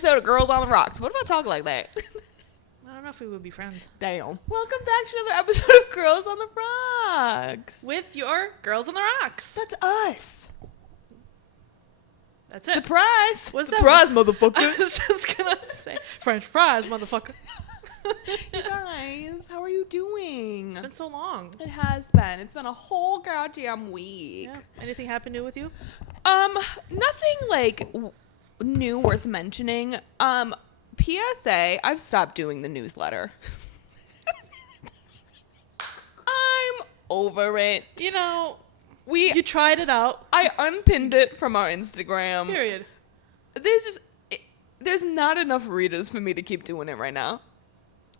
episode of Girls on the Rocks. What if I talk like that? I don't know if we would be friends. Damn. Welcome back to another episode of Girls on the Rocks. With your Girls on the Rocks. That's us. That's it. Surprise. What's Surprise, that? motherfucker. I was just going to say French fries, motherfucker. You guys, how are you doing? It's been so long. It has been. It's been a whole goddamn week. Yeah. Anything happen new with you? Nothing like new worth mentioning. PSA, I've stopped doing the newsletter. I'm over it. You know, you tried it out. I unpinned it from our Instagram. Period. There's not enough readers for me to keep doing it right now.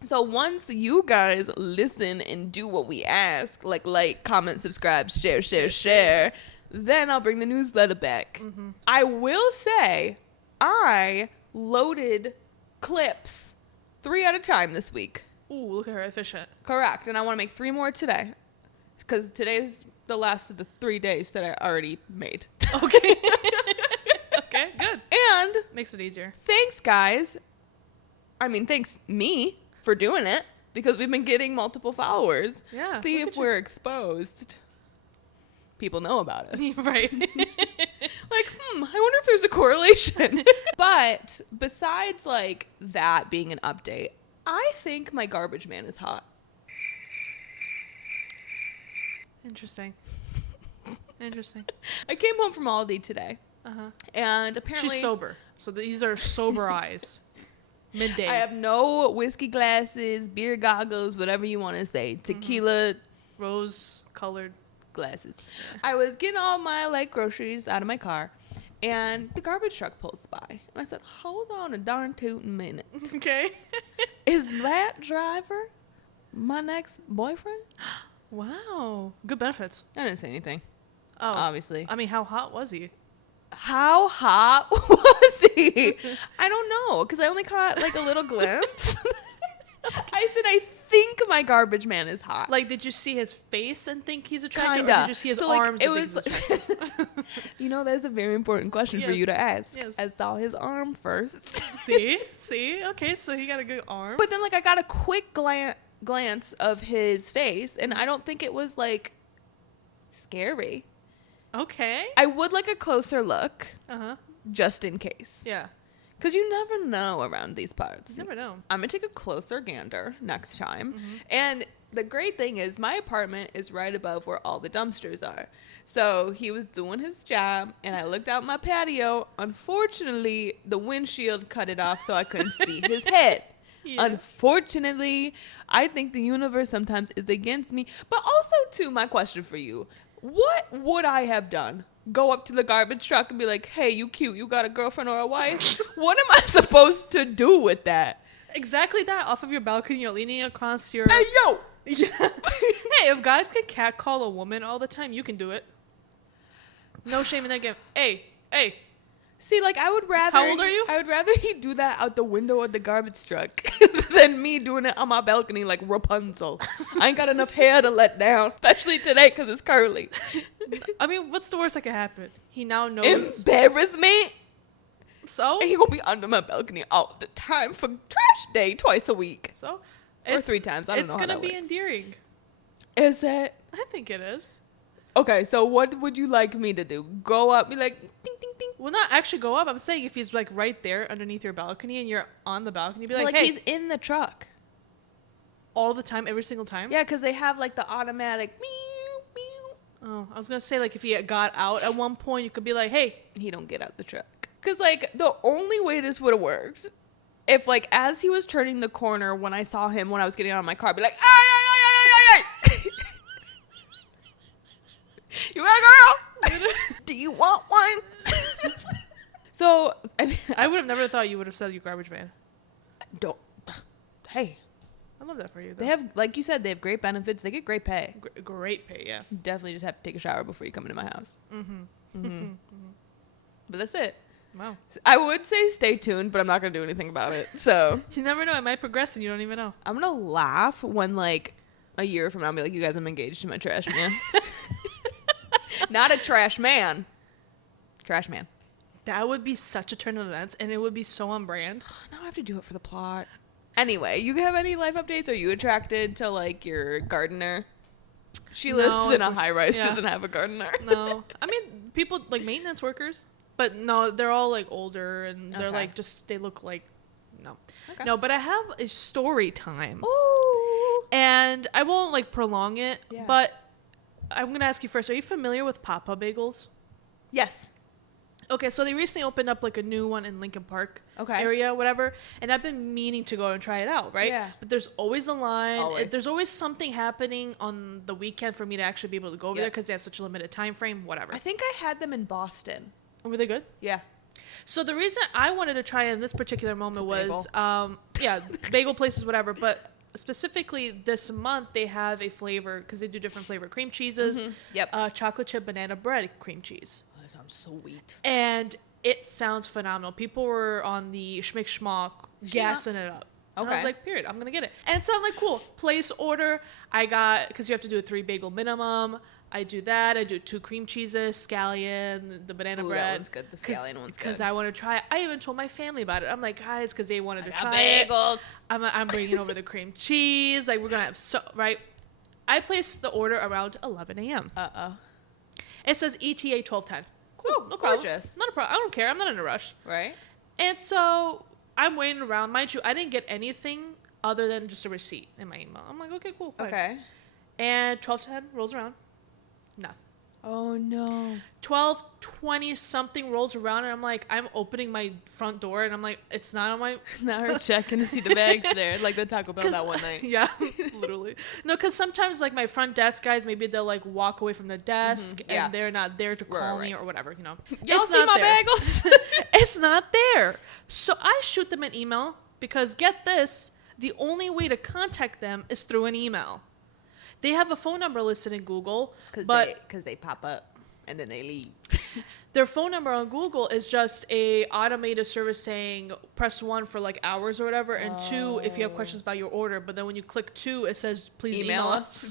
So once you guys listen and do what we ask, like, comment, subscribe, share, then I'll bring the newsletter back. Mm-hmm. I will say I loaded clips 3 at a time this week. Ooh, look at her, efficient. Correct. And I want to make 3 more today because today's the last of the 3 days that I already made. Okay. Okay, good. And makes it easier. Thanks, guys. I mean, thanks me for doing it because we've been getting multiple followers. Yeah. See if we're exposed. People know about us. Right. Like, I wonder if there's a correlation. But besides like that being an update, I think my garbage man is hot. Interesting. I came home from Aldi today. Uh-huh. And apparently she's sober. So these are sober eyes. Midday. I have no whiskey glasses, beer goggles, whatever you want to say. Tequila. Rose colored glasses. Yeah. I was getting all my like groceries out of my car and the garbage truck pulls by. And I said, hold on a darn tootin' minute. Okay. Is that driver my next boyfriend? Wow. Good benefits. I didn't say anything. Oh. Obviously. I mean, how hot was he? How hot was he? I don't know, because I only caught like a little glimpse. I said, I think my garbage man is hot. Like, did you see his face and think he's attractive? Kinda. Or did you see his arms and think he's attractive? You know, that's a very important question for you to ask. Yes. I saw his arm first. See? Okay, so he got a good arm. But then, like, I got a quick glance of his face, and I don't think it was, like, scary. Okay. I would like a closer look. Uh-huh. Just in case. Yeah. Because you never know around these parts. You never know. I'm going to take a closer gander next time. Mm-hmm. And the great thing is my apartment is right above where all the dumpsters are. So he was doing his job, and I looked out my patio. Unfortunately, the windshield cut it off so I couldn't see his head. Yeah. Unfortunately, I think the universe sometimes is against me. But also, too, my question for you. What would I have done? Go up to the garbage truck and be like, hey, you cute. You got a girlfriend or a wife? What am I supposed to do with that? Exactly that. Off of your balcony, you're leaning across your... Hey, yo! Yeah. Hey, if guys can catcall a woman all the time, you can do it. No shame in that game. Hey. See, like, I would rather... How old are you? I would rather he do that out the window of the garbage truck than me doing it on my balcony like Rapunzel. I ain't got enough hair to let down, especially today because it's curly. I mean, what's the worst that could happen? He now knows. Embarrassment. So? And he gonna be under my balcony all the time for trash day twice a week. So? Or 3 times. I don't know how that It's gonna be works. endearing. Is it? I think it is. Okay, so what would you like me to do? Go up, be like, ding, ding, ding. Well, not actually go up. I'm saying if he's like right there underneath your balcony and you're on the balcony, be like, hey. He's in the truck. All the time, every single time? Yeah, because they have like the automatic meow, meow. Oh, I was going to say like if he got out at one point, you could be like, hey. He don't get out the truck. Because like the only way this would have worked, if like as he was turning the corner when I saw him when I was getting out of my car, I'd be like, ay. You got a girl? Do you want one? So, I would have never thought you would have said you garbage man. Don't. Hey. I love that for you, though. They have, like you said, they have great benefits. They get great pay. Great pay, yeah. You definitely just have to take a shower before you come into my house. But that's it. Wow. I would say stay tuned, but I'm not going to do anything about it. So. You never know. It might progress and you don't even know. I'm going to laugh when, like, a year from now, I'll be like, you guys, I'm engaged to my trash man. Not a trash man. Trash man. that would be such a turn of events, and it would be so on brand. Now I have to do it for the plot. Anyway, you have any life updates? Are you attracted to like your gardener? She lives in a high rise. She doesn't have a gardener. No. I mean, people like maintenance workers, but no, they're all like older and they're like they look like, no. Okay. No, but I have a story time. Ooh. And I won't like prolong it, but I'm going to ask you first. Are you familiar with Papa Bagels? Yes. Okay, so they recently opened up like a new one in Lincoln Park area, whatever. And I've been meaning to go and try it out, right? Yeah. But there's always a line. There's always something happening on the weekend for me to actually be able to go over there because they have such a limited time frame, whatever. I think I had them in Boston. Were they good? Yeah. So the reason I wanted to try it in this particular moment was, bagel places, whatever. But specifically this month, they have a flavor, because they do different flavor cream cheeses. Chocolate chip banana bread cream cheese. Sweet. And it sounds phenomenal. People were on the schmick schmock gassing it up. Okay. And I was like, period, I'm going to get it. And so I'm like, cool. Place order. I got, because you have to do a 3 bagel minimum. I do that. I do 2 cream cheeses, scallion, the banana bread. That one's good. The scallion one's good. Because I want to try it. I even told my family about it. I'm like, guys, because they wanted to try bagels. It. I'm bringing over the cream cheese. Like, we're going to have right? I placed the order around 11 a.m. It says ETA 12:10. Cool, no problem. Gorgeous. Not a problem. I don't care. I'm not in a rush. Right. And so I'm waiting around. Mind you, I didn't get anything other than just a receipt in my email. I'm like, okay, cool. Fine. Okay. And 12:10 rolls around. Nothing. Oh, no. 12:20 something rolls around, and I'm like, I'm opening my front door, and I'm like, it's not on my... It's not her checking to see the bags there, like the Taco Bell that one night. Yeah, literally. No, because sometimes, like, my front desk guys, maybe they'll, like, walk away from the desk, and they're not there to call me or whatever, you know. Y'all see my bagels? It's not there. So I shoot them an email, because get this, the only way to contact them is through an email. They have a phone number listed in Google, because they pop up and then they leave. Their phone number on Google is just a automated service saying press 1 for like hours or whatever, and 2 if you have questions about your order. But then when you click 2, it says please email us.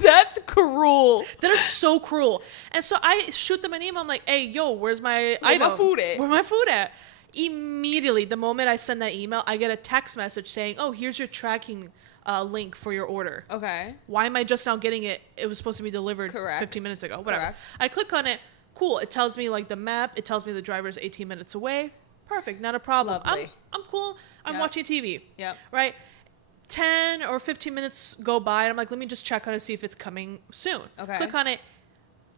That's cruel. That is so cruel. And so I shoot them an email. I'm like, hey, yo, where's my item? My food at? Where's my food at? Immediately, the moment I send that email, I get a text message saying, oh, here's your tracking link for your order. Okay. Why am I just now getting it? It was supposed to be delivered 15 minutes ago. Whatever. Correct. I click on it. Cool. It tells me like the map. It tells me the driver's 18 minutes away. Perfect. Not a problem. I'm cool. I'm watching TV. Yeah. Right. 10 or 15 minutes go by, and I'm like, let me just check on it, see if it's coming soon. Okay. Click on it.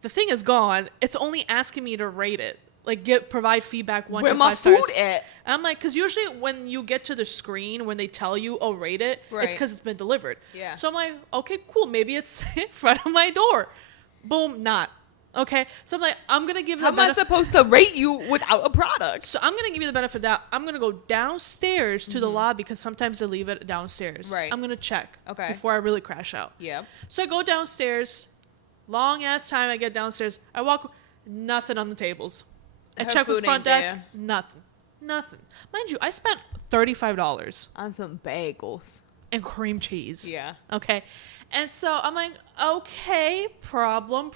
The thing is gone. It's only asking me to rate it. Like, provide feedback 1 to 5 stars. Where my food at? And I'm like, because usually when you get to the screen, when they tell you, oh, rate it, it's because it's been delivered. Yeah. So I'm like, okay, cool. Maybe it's in front of my door. Boom, not. Okay. So I'm like, I'm going to give How am I supposed to rate you without a product? So I'm going to give you the benefit of that. I'm going to go downstairs to the lobby, because sometimes they leave it downstairs. Right. I'm going to check before I really crash out. Yeah. So I go downstairs. Long ass time I get downstairs. I walk, nothing on the tables. I check with front desk, nothing. Mind you, I spent $35 on some bagels and cream cheese. Yeah. Okay. And so I'm like, okay, problem.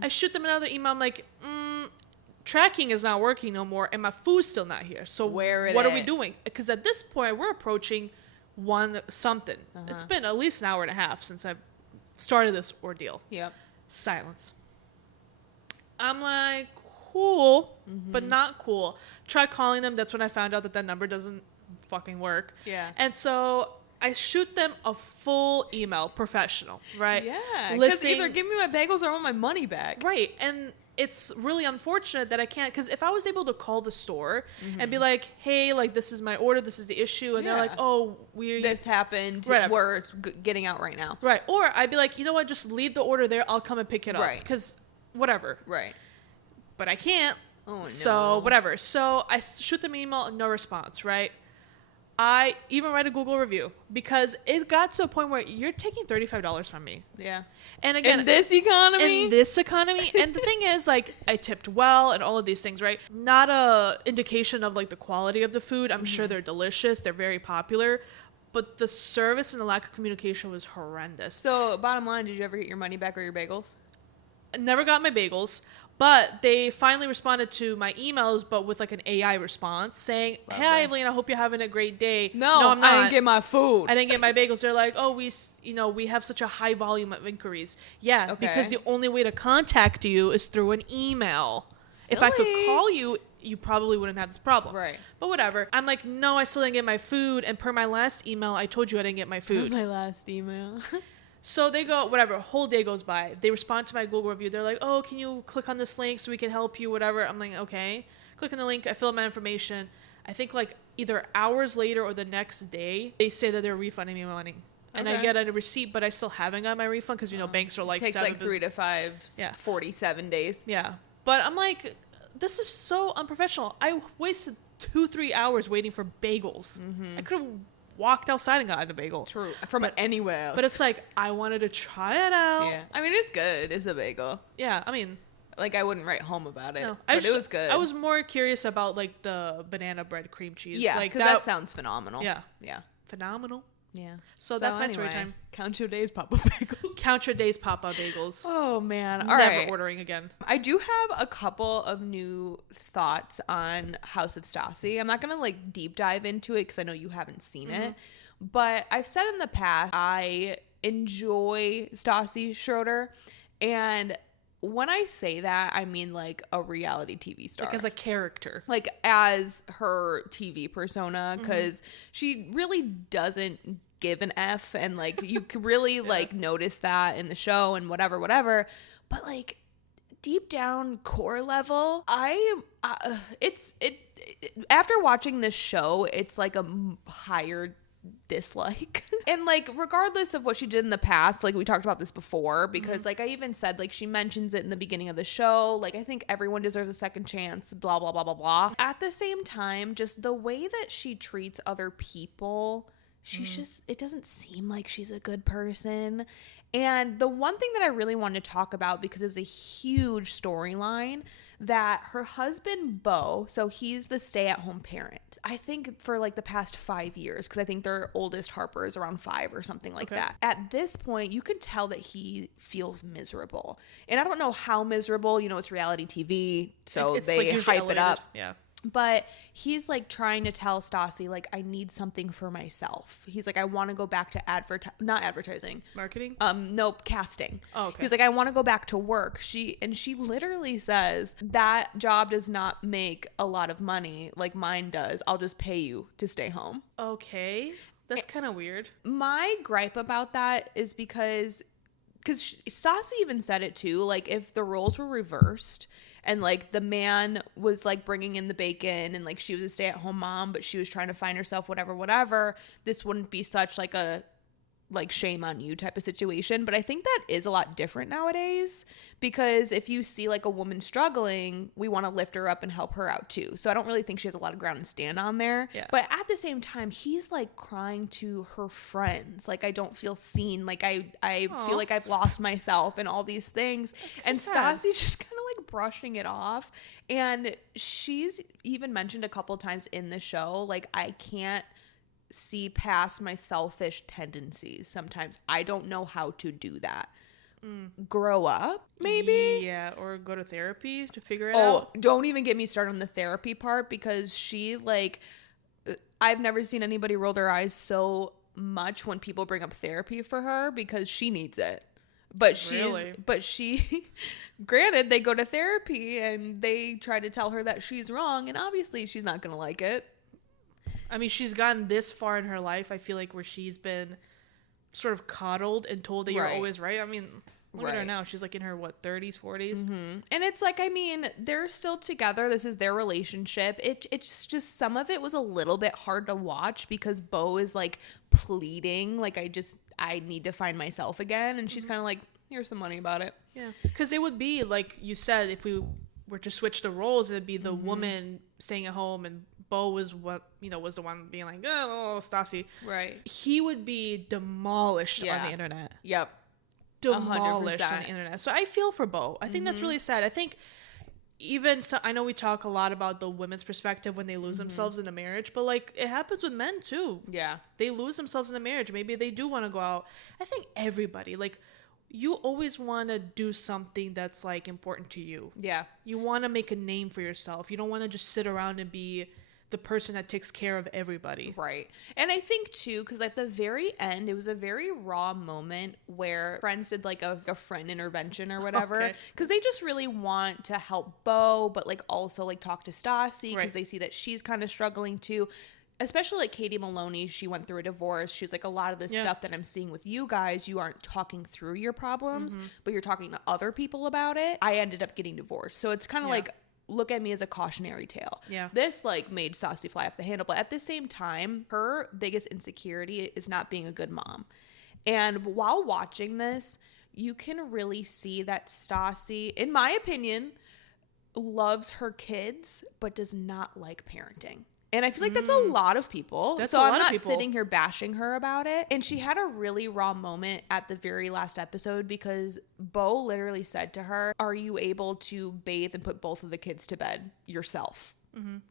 I shoot them another email. I'm like, tracking is not working no more, and my food's still not here. So what are we doing? Because at this point, we're approaching 1 something. It's been at least an hour and a half since I've started this ordeal. Yep. Silence. I'm like, cool, but not cool. Try calling them. That's when I found out that number doesn't fucking work. Yeah. And so I shoot them a full email, professional, right? Yeah. Because either give me my bagels or I want my money back. Right. And it's really unfortunate that I can't, because if I was able to call the store and be like, hey, like, this is my order, this is the issue, and they're like, oh, this happened, we're getting out right now. Right. Or I'd be like, you know what, just leave the order there, I'll come and pick it up. Right. Because whatever. Right. But I can't. Oh, no. So whatever. So I shoot them an email, no response, right? I even write a Google review, because it got to a point where you're taking $35 from me. Yeah. And again, in this economy. And the thing is, like, I tipped well and all of these things, right? Not a indication of like the quality of the food. I'm sure they're delicious. They're very popular. But the service and the lack of communication was horrendous. So bottom line, did you ever get your money back or your bagels? I never got my bagels. But they finally responded to my emails, but with like an AI response saying, "Hey, Evelyn, I hope you're having a great day." No, I'm not. I didn't get my food. I didn't get my bagels. They're like, "Oh, we have such a high volume of inquiries." Yeah, because the only way to contact you is through an email. Silly. If I could call you, you probably wouldn't have this problem. Right. But whatever. I'm like, no, I still didn't get my food. And per my last email, I told you I didn't get my food. My last email. So they go, whatever, a whole day goes by. They respond to my Google review. They're like, oh, can you click on this link so we can help you, whatever. I'm like, okay. Click on the link. I fill out my information. I think like either hours later or the next day, they say that they're refunding me my money. And I get a receipt, but I still haven't got my refund because, banks are like... It takes like 3 to 5, 47 days. Yeah. But I'm like, this is so unprofessional. I wasted 2-3 hours waiting for bagels. I could have walked outside and gotten a bagel. True. From anywhere else. But it's like, I wanted to try it out. Yeah. I mean, it's good. It's a bagel. Yeah. I mean... Like, I wouldn't write home about it. No, but it was good. I was more curious about, like, the banana bread cream cheese. Yeah, like, because that sounds phenomenal. Yeah. Yeah. Phenomenal. Yeah. So that's my story time. Count your days, Papa Bagels. Count your days, Papa Bagels. Oh, man. All right. Never ordering again. I do have a couple of new thoughts on House of Stassi. I'm not going to, like, deep dive into it because I know you haven't seen it. But I've said in the past, I enjoy Stassi Schroeder. And when I say that, I mean like a reality TV star. Like as a character. Like as her TV persona, because she really doesn't give an F. And like you could really like notice that in the show and whatever. But like deep down core level, after watching this show, it's like a higher dislike. And like regardless of what she did in the past, like we talked about this before, because like I even said, like she mentions it in the beginning of the show, like I think everyone deserves a second chance, blah blah blah blah blah. At the same time, just the way that she treats other people, she's just, it doesn't seem like she's a good person. And the one thing that I really wanted to talk about, because it was a huge storyline, that her husband, Beau, so he's the stay-at-home parent, I think for like the past 5 years, because I think their oldest Harper is around 5 or something like that. At this point, you can tell that he feels miserable. And I don't know how miserable, it's reality TV, so it's they like hype it up. Yeah. But he's like trying to tell Stassi, like, I need something for myself. He's like, I want to go back to not advertising. Marketing? Nope, casting. Oh, okay. He's like, I want to go back to work. She literally says, that job does not make a lot of money like mine does. I'll just pay you to stay home. Okay. That's kind of weird. My gripe about that is because Stassi even said it too, like if the roles were reversed and like the man was like bringing in the bacon and like she was a stay-at-home mom, but she was trying to find herself, whatever, this wouldn't be such like a like shame on you type of situation. But I think that is a lot different nowadays, because if you see like a woman struggling, we want to lift her up and help her out too. So I don't really think she has a lot of ground to stand on there. Yeah. But at the same time, he's like crying to her friends, like, I don't feel seen, like I feel like I've lost myself and all these things. And Stassi's just kind of like brushing it off. And she's even mentioned a couple times in the show, like, I can't see past my selfish tendencies. Sometimes I don't know how to do that. Grow up, maybe? Yeah, or go to therapy to figure it out. Oh, don't even get me started on the therapy part, because she, like, I've never seen anybody roll their eyes so much when people bring up therapy for her, because she needs it. But she, granted, they go to therapy and they try to tell her that she's wrong, and obviously she's not going to like it. I mean, she's gotten this far in her life, I feel like, where she's been sort of coddled and told that you're always right. I mean, look at her now. She's like in her, 30s, 40s? And it's like, I mean, they're still together. This is their relationship. It's just, some of it was a little bit hard to watch, because Beau is like pleading, like, I need to find myself again. And she's kind of like, here's some money about it. Yeah. Because it would be, like you said, if we were to switch the roles, it'd be the woman staying at home and Beau was was the one being like, oh, Stassi. Right. He would be demolished on the internet. Yep. Demolished 100%. On the internet. So I feel for Beau. I think that's really sad. I think I know we talk a lot about the women's perspective when they lose themselves in a marriage, but like it happens with men too. Yeah. They lose themselves in a marriage. Maybe they do want to go out. I think everybody, like, you always want to do something that's like important to you. Yeah. You want to make a name for yourself. You don't want to just sit around and be the person that takes care of everybody. Right. And I think too, because at the very end, it was a very raw moment where friends did like a friend intervention or whatever. Because they just really want to help Bo, but like also like talk to Stassi because they see that she's kind of struggling too. Especially like Katie Maloney, she went through a divorce. She's like, a lot of this stuff that I'm seeing with you guys, you aren't talking through your problems, but you're talking to other people about it. I ended up getting divorced. So it's kind of like, look at me as a cautionary tale. Yeah. This like made Stassi fly off the handle. But at the same time, her biggest insecurity is not being a good mom. And while watching this, you can really see that Stassi, in my opinion, loves her kids, but does not like parenting. And I feel like that's a lot of people. So I'm not sitting here bashing her about it. And she had a really raw moment at the very last episode because Bo literally said to her, are you able to bathe and put both of the kids to bed yourself?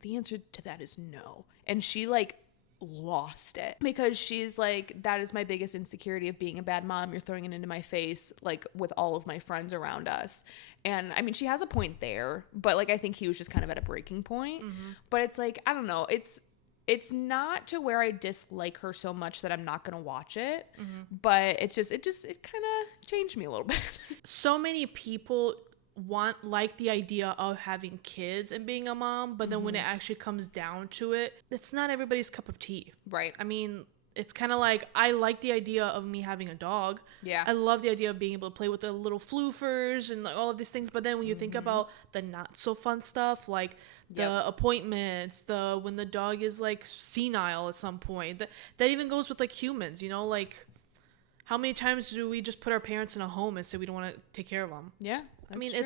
The answer to that is no. And she like lost it because she's like, that is my biggest insecurity of being a bad mom. You're throwing it into my face, like with all of my friends around us. And I mean, she has a point there, but like, I think he was just kind of at a breaking point. But it's like, I don't know. It's not to where I dislike her so much that I'm not going to watch it, but it kind of changed me a little bit. So many people like the idea of having kids and being a mom, but then when it actually comes down to it, it's not everybody's cup of tea. Right. I mean, it's kind of like, I like the idea of me having a dog. Yeah. I love the idea of being able to play with the little floofers and like all of these things. But then when you think about the not so fun stuff, like the appointments, when the dog is like senile at some point, that even goes with like humans, you know, like how many times do we just put our parents in a home and say we don't want to take care of them? Yeah. I mean, true.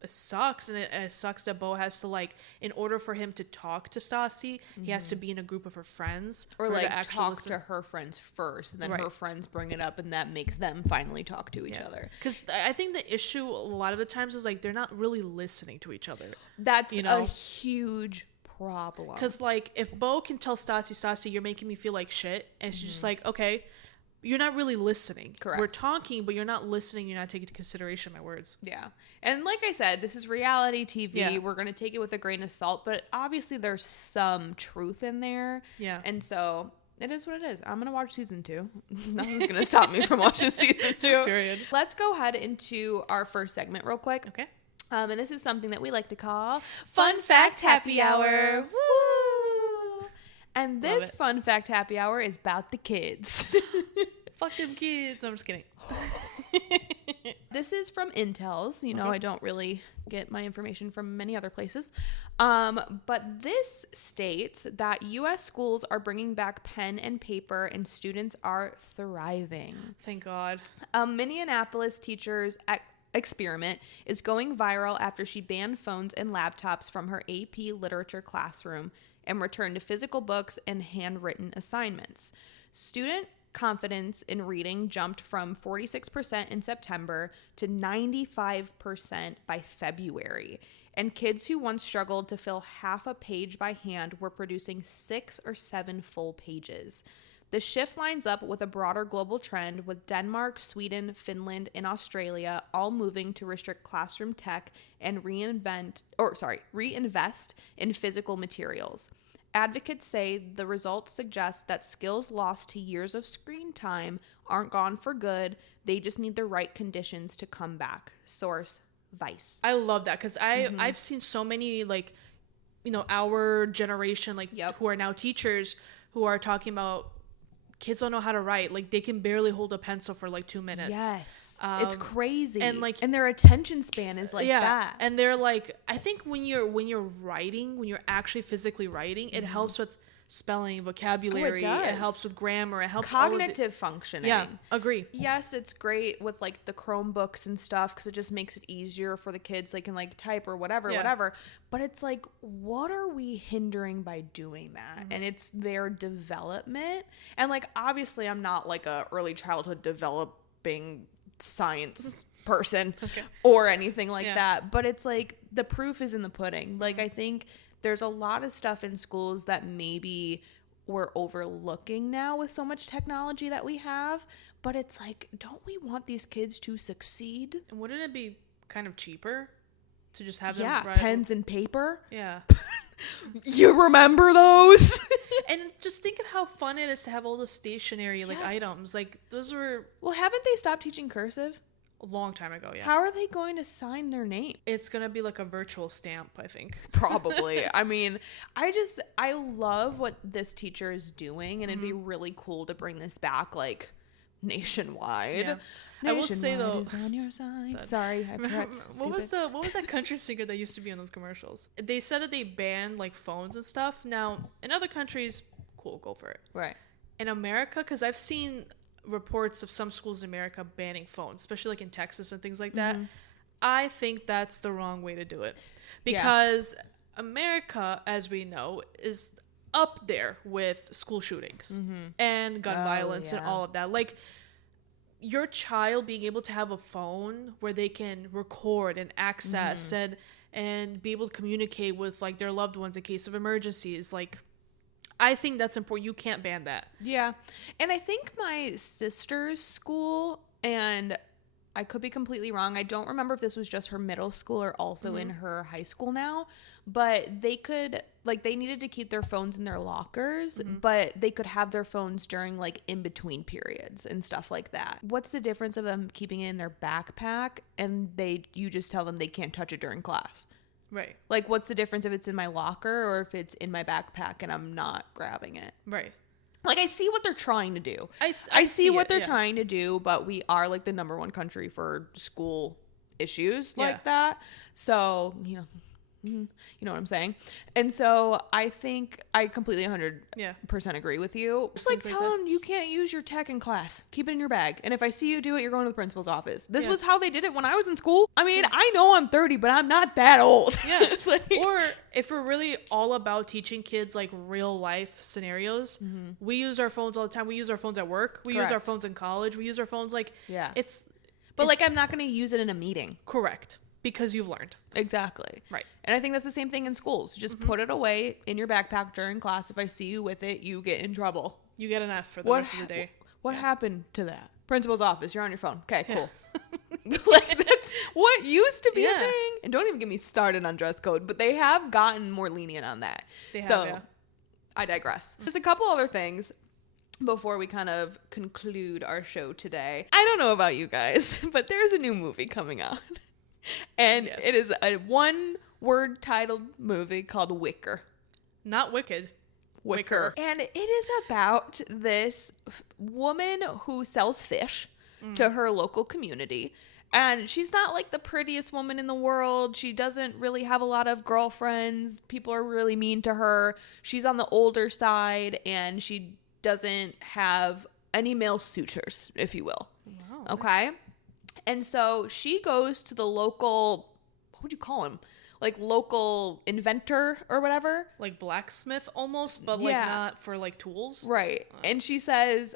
It sucks, and it sucks that Bo has to, like, in order for him to talk to Stassi, he has to be in a group of her friends. Or, like, talk to her friends first, and then her friends bring it up, and that makes them finally talk to each other. Because I think the issue a lot of the times is, like, they're not really listening to each other. That's a huge problem. Because, like, if Bo can tell Stassi, you're making me feel like shit, and she's just like, okay, you're not really listening. Correct. We're talking, but you're not listening. You're not taking into consideration my words. Yeah. And like I said, this is reality TV. Yeah. We're going to take it with a grain of salt, but obviously there's some truth in there. Yeah. And so it is what it is. I'm going to watch season 2. Nothing's going to stop me from watching season 2. Period. Let's go ahead into our first segment real quick. Okay. And this is something that we like to call Fun Fact Happy Hour. Woo! And this Fun Fact Happy Hour is about the kids. Fuck them kids. No, I'm just kidding. This is from Intel's. You know, I don't really get my information from many other places. But this states that U.S. schools are bringing back pen and paper and students are thriving. Thank God. Minneapolis teachers experiment is going viral after she banned phones and laptops from her AP literature classroom and returned to physical books and handwritten assignments. Student confidence in reading jumped from 46% in September to 95% by February. And kids who once struggled to fill half a page by hand were producing 6 or 7 full pages. The shift lines up with a broader global trend, with Denmark, Sweden, Finland, and Australia all moving to restrict classroom tech and reinvest in physical materials. Advocates say the results suggest that skills lost to years of screen time aren't gone for good. They just need the right conditions to come back. Source, Vice. I love that because I've seen so many, like, you know, our generation, like, who are now teachers who are talking about kids don't know how to write. Like, they can barely hold a pencil for like 2 minutes. Yes. It's crazy. And like, and their attention span is like that. And they're like, I think when you're writing, when you're actually physically writing, it helps with spelling, vocabulary. Oh, it helps with grammar. It helps cognitive functioning. Yeah, agree. Yes, it's great with like the Chromebooks and stuff because it just makes it easier for the kids. They can like type or whatever. But it's like, what are we hindering by doing that? And it's their development. And like, obviously, I'm not like a early childhood developing science person or anything like that. But it's like the proof is in the pudding. Like, I think there's a lot of stuff in schools that maybe we're overlooking now with so much technology that we have. But it's like, don't we want these kids to succeed? And wouldn't it be kind of cheaper to just have them pens and paper? Yeah. You remember those? And just think of how fun it is to have all those stationary like items. Like those were... Well, haven't they stopped teaching cursive? A long time ago, yeah. How are they going to sign their name? It's going to be like a virtual stamp, I think. Probably. I mean, I love what this teacher is doing, and it'd be really cool to bring this back, like, nationwide. Yeah. I will say, though... is on your side. Sorry, what was that country singer that used to be in those commercials? They said that they banned, like, phones and stuff. Now, in other countries, cool, go for it. Right. In America, because I've seen... reports of some schools in America banning phones, especially like in Texas and things like that. I think that's the wrong way to do it, because America, as we know, is up there with school shootings and gun violence and all of that. Like, your child being able to have a phone where they can record and access and be able to communicate with like their loved ones in case of emergencies, like, I think that's important. You can't ban that. Yeah. And I think my sister's school, and I could be completely wrong, I don't remember if this was just her middle school or also in her high school now, but they could, like, they needed to keep their phones in their lockers, but they could have their phones during, like, in-between periods and stuff like that. What's the difference of them keeping it in their backpack and you just tell them they can't touch it during class? Right. Like, what's the difference if it's in my locker or if it's in my backpack and I'm not grabbing it? Right. Like, I see what they're trying to do. I see what they're trying to do, but we are, like, the number one country for school issues like that. So, you know what I'm saying? And so I think I completely 100% agree with you. Just like tell them you can't use your tech in class. Keep it in your bag. And if I see you do it, you're going to the principal's office. This was how they did it when I was in school. I mean, I know I'm 30, but I'm not that old. Yeah. Or if we're really all about teaching kids like real life scenarios, we use our phones all the time. We use our phones at work. We use our phones in college. We use our phones like, like, I'm not going to use it in a meeting. Correct. Because you've learned. Exactly. Right. And I think that's the same thing in schools. Just put it away in your backpack during class. If I see you with it, you get in trouble. You get an F for the rest of the day. What happened to that? Principal's office. You're on your phone. Okay, cool. Like, that's what used to be a thing. And don't even get me started on dress code, but they have gotten more lenient on that. They have, I digress. Just a couple other things before we kind of conclude our show today. I don't know about you guys, but there's a new movie coming out. And it is a one-word titled movie called Wicker. Not Wicked. Wicker. And it is about this woman who sells fish to her local community. And she's not like the prettiest woman in the world. She doesn't really have a lot of girlfriends. People are really mean to her. She's on the older side, and she doesn't have any male suitors, if you will. Wow. Okay? And so she goes to the local, what would you call him? Like local inventor or whatever. Like blacksmith almost, but like not for like tools. Right. And she says,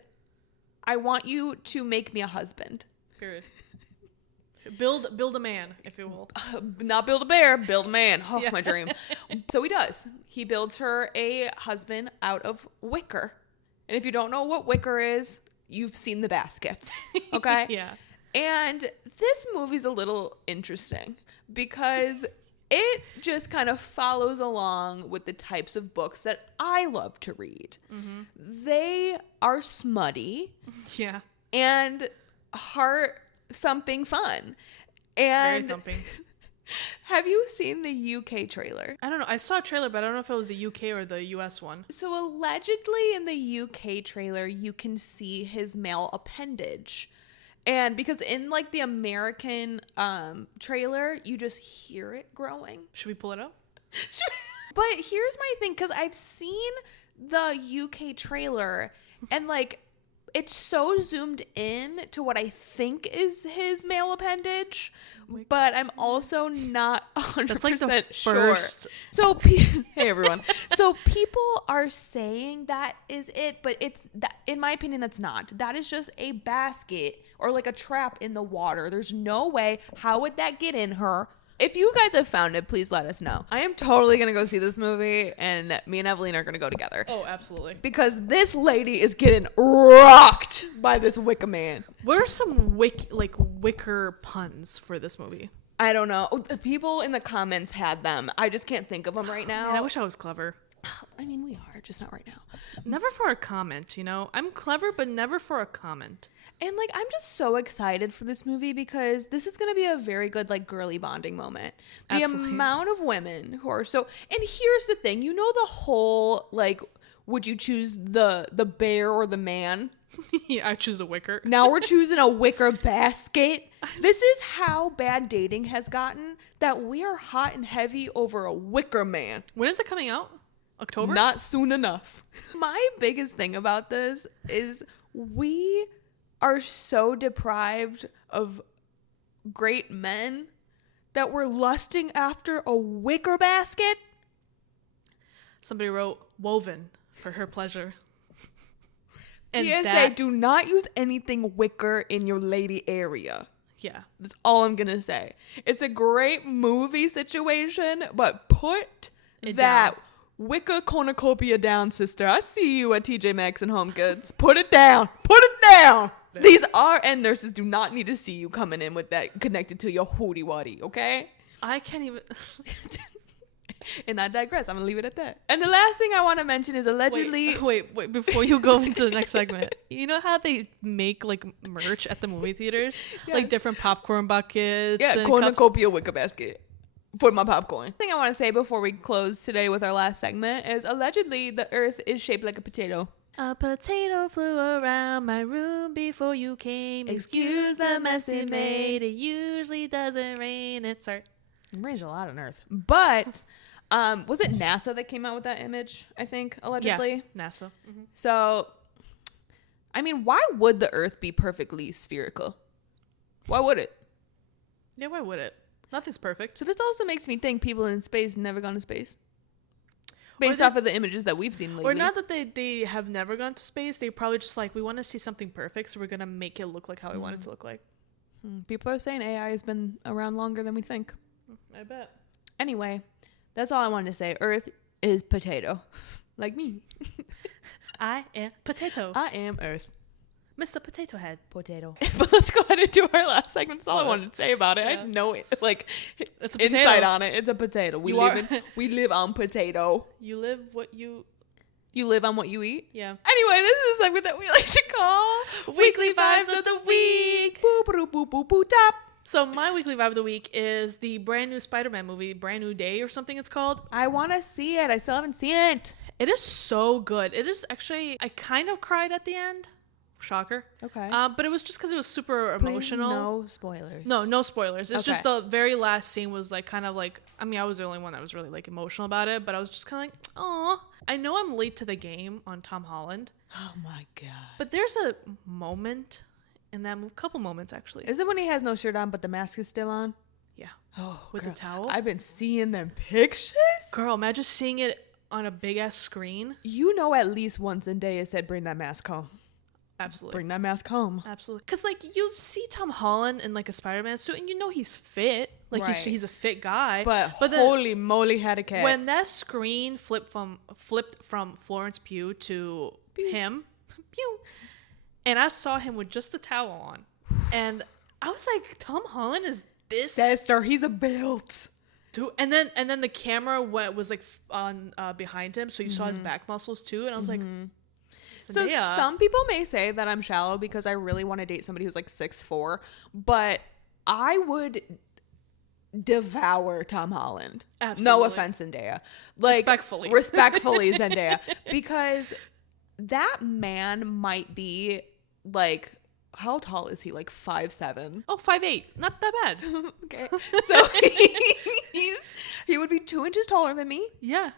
I want you to make me a husband. Period. Build a man, if you will. Not build a bear, build a man. Oh, my dream. So he does. He builds her a husband out of wicker. And if you don't know what wicker is, you've seen the baskets. Okay? Yeah. And this movie's a little interesting because it just kind of follows along with the types of books that I love to read. They are smutty. Yeah. And heart-thumping fun. And very thumping. Have you seen the UK trailer? I don't know. I saw a trailer, but I don't know if it was the UK or the US one. So allegedly in the UK trailer, you can see his male appendage. And because in like the American trailer, you just hear it growing. Should we pull it up? But here's my thing, because I've seen the UK trailer and like it's so zoomed in to what I think is his male appendage, but I'm also not 100% That's like the sure. First. So, hey everyone. So people are saying that is it, but it's that. In my opinion, that's not. That is just a basket or like a trap in the water. There's no way. How would that get in her? If you guys have found it, please let us know. I am totally going to go see this movie, and me and Evelyn are going to go together. Oh, absolutely. Because this lady is getting rocked by this Wicker man. What are some Wicker puns for this movie? I don't know. The people in the comments had them. I just can't think of them right now. Man, I wish I was clever. I mean, we are, just not right now. Never for a comment, you know? I'm clever, but never for a comment. And, like, I'm just so excited for this movie because this is going to be a very good, like, girly bonding moment. The amount of women who are so... And here's the thing. You know the whole, like, would you choose the bear or the man? Yeah, I choose a wicker. Now we're choosing a wicker basket. This is how bad dating has gotten that we are hot and heavy over a wicker man. When is it coming out? October? Not soon enough. My biggest thing about this is we are so deprived of great men that we're lusting after a wicker basket. Somebody wrote woven for her pleasure. And PSA, do not use anything wicker in your lady area. Yeah. That's all I'm going to say. It's a great movie situation, but put that down. Wicker cornucopia down, sister. I see you at TJ Maxx and Home Goods. Put it down. Put it down. These RN nurses do not need to see you coming in with that connected to your hootie waddy, okay? I can't even... And I digress. I'm going to leave it at that. And the last thing I want to mention is allegedly... Wait, before you go into the next segment. You know how they make, like, merch at the movie theaters? Yeah. Like, different popcorn buckets. Yeah, cornucopia wicker basket for my popcorn. The thing I want to say before we close today with our last segment is allegedly the earth is shaped like a potato. A potato flew around my room before you came. Excuse the mess it made. It usually doesn't rain. It rains a lot on Earth. But... was it NASA that came out with that image, I think, allegedly? Yeah, NASA. Mm-hmm. So, I mean, why would the Earth be perfectly spherical? Why would it? Yeah, why would it? Nothing's perfect. So this also makes me think people in space never gone to space. Based off of the images that we've seen lately. Or not that they have never gone to space. They probably just like, we want to see something perfect, so we're going to make it look like how we want it to look like. People are saying AI has been around longer than we think. I bet. Anyway... That's all I wanted to say. Earth is potato. Like me. I am potato. I am Earth. Mr. Potato Head. Potato. But let's go ahead and do our last segment. That's all I wanted to say about it. Yeah. I had no it's insight on it. It's a potato. We live on potato. You live what you... You live on what you eat? Yeah. Anyway, this is a segment that we like to call Weekly Vibes of the Week. Boop, boop, boop, boop, boop, tap. So my weekly vibe of the week is the brand new Spider-Man movie, Brand New Day or something it's called. I want to see it. I still haven't seen it. It is so good. It is actually, I kind of cried at the end. Shocker. Okay. But it was just because it was super emotional. No spoilers. No spoilers. It's just the very last scene was like kind of like, I mean, I was the only one that was really like emotional about it, but I was just kind of like, aw. I know I'm late to the game on Tom Holland. Oh my God. But there's a moment... in that couple moments, actually. Is it when he has no shirt on, but the mask is still on? Yeah. Oh, with girl, the towel? I've been seeing them pictures. Girl, imagine seeing it on a big-ass screen. You know at least once Zendaya said, bring that mask home. Absolutely. Bring that mask home. Absolutely. Because, like, you see Tom Holland in, like, a Spider-Man suit, and you know he's fit. Like, right. he's a fit guy. But holy moly, had a cat. When that screen flipped from Florence Pugh to him, Pugh, and I saw him with just the towel on. And I was like, Tom Holland is this? Sister, he's a built. Dude, and then the camera was like on behind him, so you saw his back muscles too. And I was like, so some people may say that I'm shallow because I really want to date somebody who's like 6'4", but I would devour Tom Holland. Absolutely. No offense, Zendaya. Like, respectfully, Zendaya. Because that man might be like, how tall is he? Like 5'7"? Oh, 5'8". Not that bad. Okay. So he would be 2 inches taller than me. Yeah.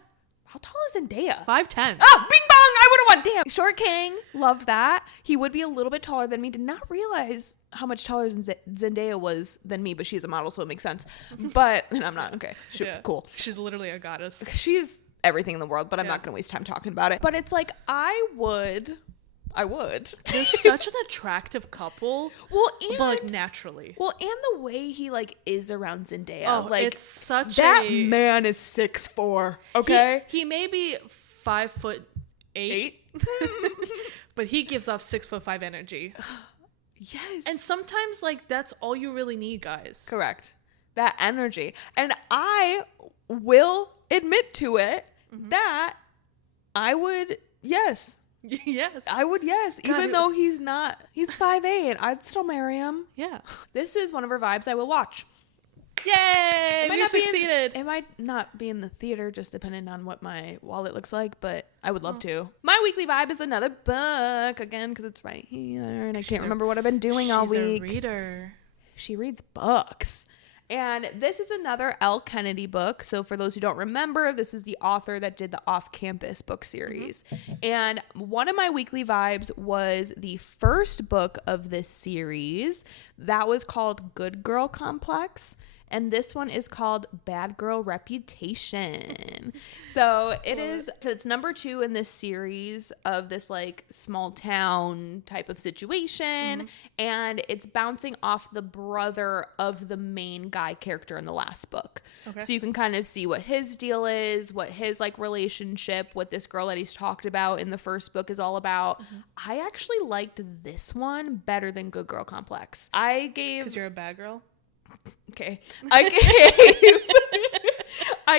How tall is Zendaya? 5'10". Oh, bing bong! I would have won. Damn. Short king. Love that. He would be a little bit taller than me. Did not realize how much taller Zendaya was than me, but she's a model, so it makes sense. But, and I'm not. Okay. Shoot. Yeah. Cool. She's literally a goddess. She's everything in the world, but I'm not going to waste time talking about it. But it's like, I would I would. They're such an attractive couple. Well, and but like naturally. Well, and the way he like is around Zendaya. Oh, like it's such that man is 6'4". Okay, he may be 5'8", but he gives off 6'5" energy. Yes, and sometimes like that's all you really need, guys. Correct. That energy, and I will admit to it that I would. Yes. I would, yes. God, even though he's 5'8", I'd still marry him. Yeah. This is one of her vibes I will watch. Yay! You succeeded. It might not be in the theater, just depending on what my wallet looks like, but I would love to. My weekly vibe is another book, again, because it's right here, and I can't remember what I've been doing all week. She's a reader. She reads books. And this is another L. Kennedy book. So for those who don't remember, this is the author that did the Off-Campus book series. And one of my weekly vibes was the first book of this series. That was called Good Girl Complex. And this one is called Bad Girl Reputation. So it's number 2 in this series of this like small town type of situation. And it's bouncing off the brother of the main guy character in the last book. Okay. So you can kind of see what his deal is, what his like relationship with this girl that he's talked about in the first book is all about. I actually liked this one better than Good Girl Complex. Because you're a bad girl? Okay. I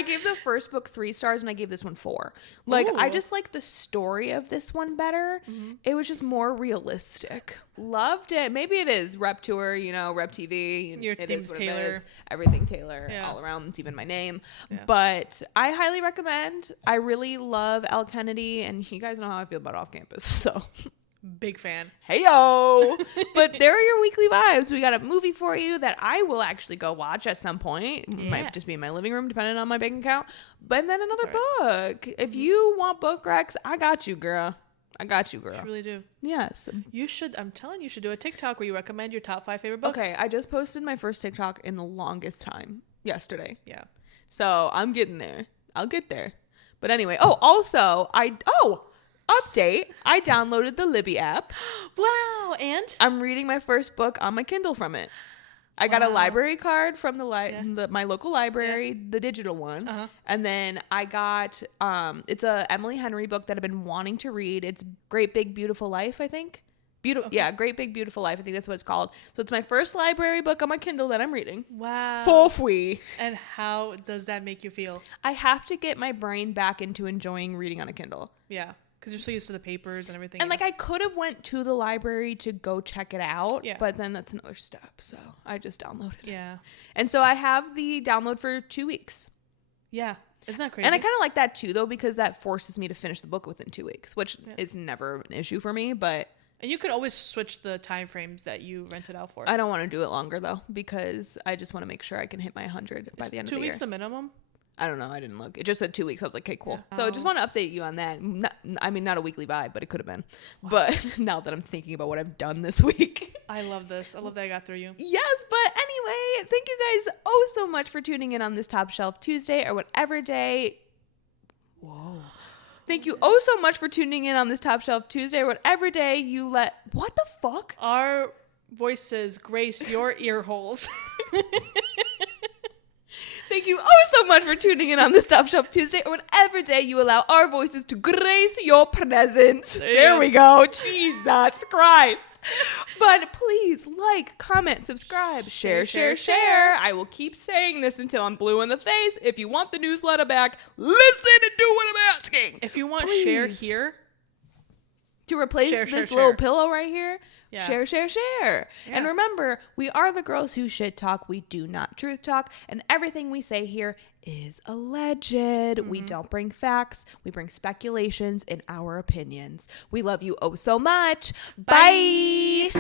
gave the first book 3 stars and I gave this one 4. Like, I just like the story of this one better. It was just more realistic. Loved it. Maybe it is Rep Tour, Rep TV. Your name's Taylor. Everything Taylor, all around. It's even my name. Yeah. But I highly recommend. I really love L. Kennedy, and you guys know how I feel about Off Campus, so... Big fan. Hey-yo. But there are your weekly vibes. We got a movie for you that I will actually go watch at some point. Yeah. Might just be in my living room, depending on my bank account. But then another book. If you want book recs, I got you, girl. You really do. Yes. You should. I'm telling you should do a TikTok where you recommend your top 5 favorite books. Okay. I just posted my first TikTok in the longest time yesterday. Yeah. So I'm getting there. I'll get there. But anyway. Update. I downloaded the Libby app. Wow. And? I'm reading my first book on my Kindle from it. I got a library card from my local library, the digital one. And then I got, it's a Emily Henry book that I've been wanting to read. It's Great Big Beautiful Life, I think. Yeah, Great Big Beautiful Life. I think that's what it's called. So it's my first library book on my Kindle that I'm reading. Wow. For free. And how does that make you feel? I have to get my brain back into enjoying reading on a Kindle. Yeah. Because you're so used to the papers and everything. And like I could have went to the library to go check it out, but then that's another step. So I just downloaded it. Yeah. And so I have the download for 2 weeks. Yeah. Isn't that crazy? And I kind of like that too, though, because that forces me to finish the book within 2 weeks, which is never an issue for me, but... And you could always switch the time frames that you rent it out for. I don't want to do it longer, though, because I just want to make sure I can hit my 100 by the end of the year. 2 weeks a minimum? I don't know. I didn't look. It just said 2 weeks. I was like, okay, cool. Yeah. So I just want to update you on that. Not a weekly vibe, but it could have been. Wow. But now that I'm thinking about what I've done this week. I love this. I love that I got through you. Yes, but anyway, thank you guys so much for tuning in on this Top Shelf Tuesday or whatever day. Whoa. Thank you so much for tuning in on this Top Shelf Tuesday or whatever day you let... What the fuck? Our voices grace your ear holes. Thank you so much for tuning in on this Top Shelf Tuesday or whatever day you allow our voices to grace your presence. There we go. Jesus Christ. But please like, comment, subscribe, share. I will keep saying this until I'm blue in the face. If you want the newsletter back, listen and do what I'm asking. If you want share here. To replace this little pillow right here. Yeah. Share. Yeah. And remember, we are the girls who shit talk. We do not truth talk. And everything we say here is alleged. We don't bring facts. We bring speculations and our opinions. We love you so much. Bye.